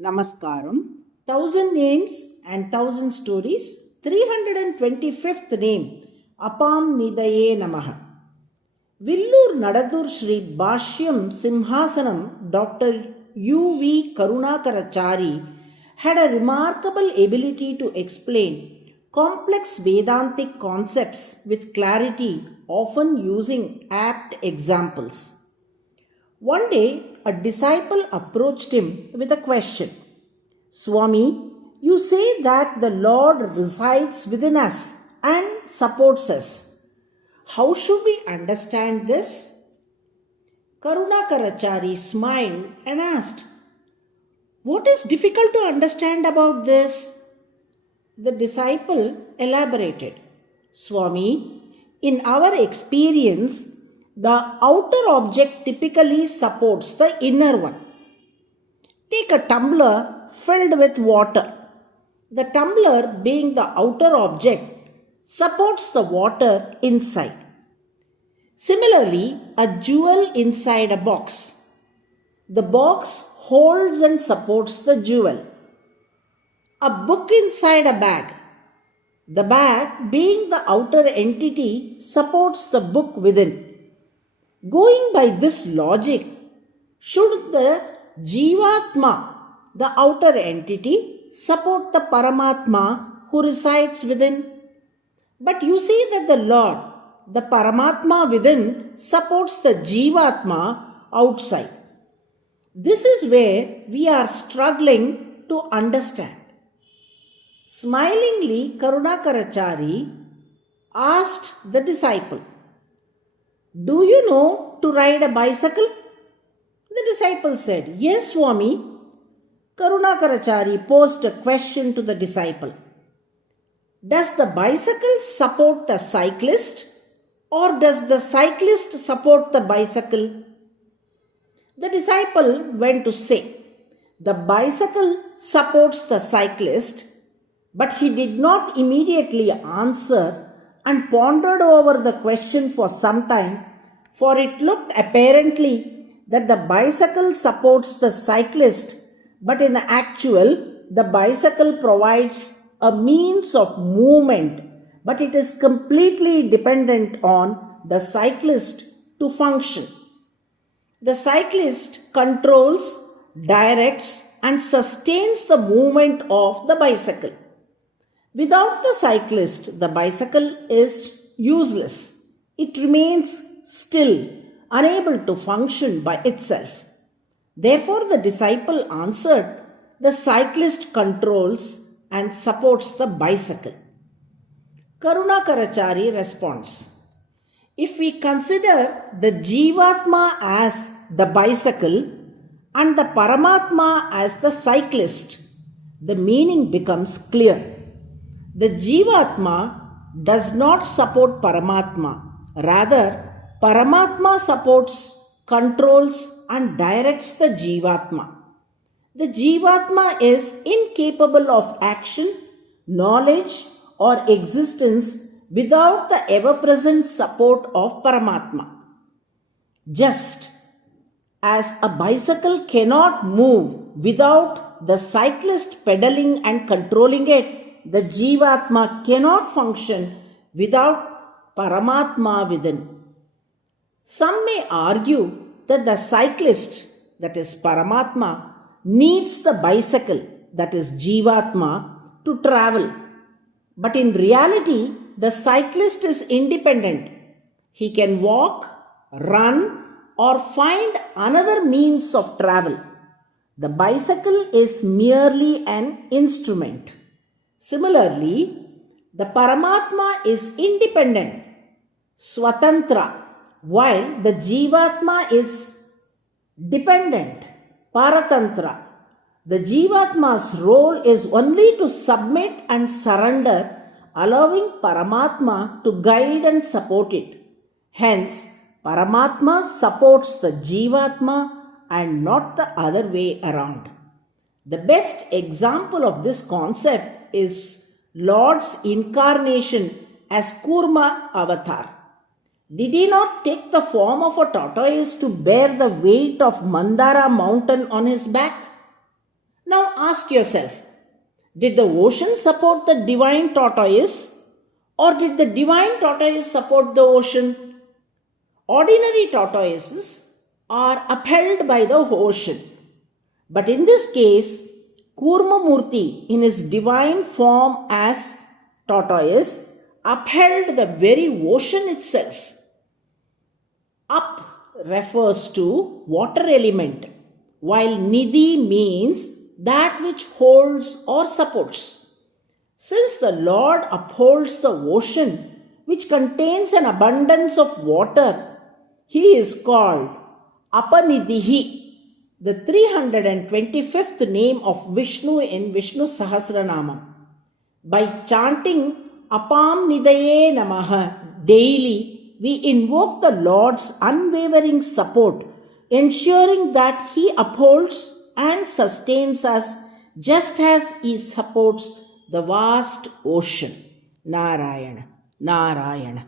Namaskaram. 1000 Names and 1000 Stories. 325th name. APAMNIDHAYE NAMAH. Villur Nadadur Shri Bhashyam Simhasanam Dr. U.V. Karunakarachari had a remarkable ability to explain complex Vedantic concepts with clarity, often using apt examples. One day, a disciple approached him with a question. Swami, you say that the Lord resides within us and supports us. How should we understand this? Karunakarachari smiled and asked, what is difficult to understand about this? The disciple elaborated, Swami, in our experience, the outer object typically supports the inner one. Take a tumbler filled with water. The tumbler, being the outer object, supports the water inside. Similarly, a jewel inside a box. The box holds and supports the jewel. A book inside a bag. The bag, being the outer entity, supports the book within. Going by this logic, should the Jivatma, the outer entity, support the Paramatma who resides within? But you see that the Lord, the Paramatma within, supports the Jivatma outside. This is where we are struggling to understand. Smilingly, Karunakarachari asked the disciple, do you know to ride a bicycle? The disciple said, yes, Swami. Karunakarachari posed a question to the disciple. Does the bicycle support the cyclist or does the cyclist support the bicycle? The disciple went to say, the bicycle supports the cyclist, but he did not immediately answer and pondered over the question for some time, for it looked apparently that the bicycle supports the cyclist, but in actual, the bicycle provides a means of movement, but it is completely dependent on the cyclist to function. The cyclist controls, directs, and sustains the movement of the bicycle. Without the cyclist, the bicycle is useless. It remains still, unable to function by itself. Therefore, the disciple answered, the cyclist controls and supports the bicycle. Karunakarachari responds, if we consider the Jivatma as the bicycle and the Paramatma as the cyclist, the meaning becomes clear. The Jivatma does not support Paramatma. Rather, Paramatma supports, controls and directs the Jivatma. The Jivatma is incapable of action, knowledge or existence without the ever-present support of Paramatma. Just as a bicycle cannot move without the cyclist pedaling and controlling it, the Jivatma cannot function without Paramatma within. Some may argue that the cyclist, that is Paramatma, needs the bicycle, that is Jivatma, to travel. But in reality, the cyclist is independent. He can walk, run, or find another means of travel. The bicycle is merely an instrument. Similarly, the Paramatma is independent, Swatantra, while the Jivatma is dependent, Paratantra. The Jivatma's role is only to submit and surrender, allowing Paramatma to guide and support it. Hence, Paramatma supports the Jivatma and not the other way around. The best example of this concept is Lord's incarnation as Kurma avatar. Did he not take the form of a tortoise to bear the weight of Mandara mountain on his back? Now ask yourself, did the ocean support the divine tortoise, or did the divine tortoise support the ocean? Ordinary tortoises are upheld by the ocean. But in this case, Kurmamurti, in his divine form as tortoise, upheld the very ocean itself. Up refers to water element, while Nidhi means that which holds or supports. Since the Lord upholds the ocean, which contains an abundance of water, he is called APAMNIDHAYE, the 325th name of Vishnu in Vishnu Sahasranama. By chanting APAMNIDHAYE NAMAH daily, we invoke the Lord's unwavering support, ensuring that he upholds and sustains us just as he supports the vast ocean. Narayana, Narayana.